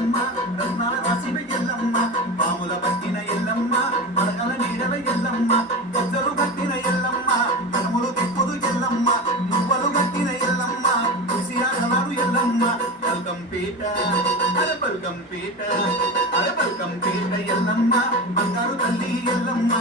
ఎల్లమ్మ రత్నాల రాసిన ఎల్లమ్మ పాముల పట్టిన ఎల్లమ్మ పడకల నీడల ఎల్లమ్మ గజ్జలు కట్టిన ఎల్లమ్మ కనుములు తిప్పుదు ఎల్లమ్మ నువ్వలు కట్టిన ఎల్లమ్మ కుసియాగలాడు ఎల్లమ్మ పల్కంపేట అరే పల్కంపేట ఎల్లమ్మ బంగారు తల్లి ఎల్లమ్మ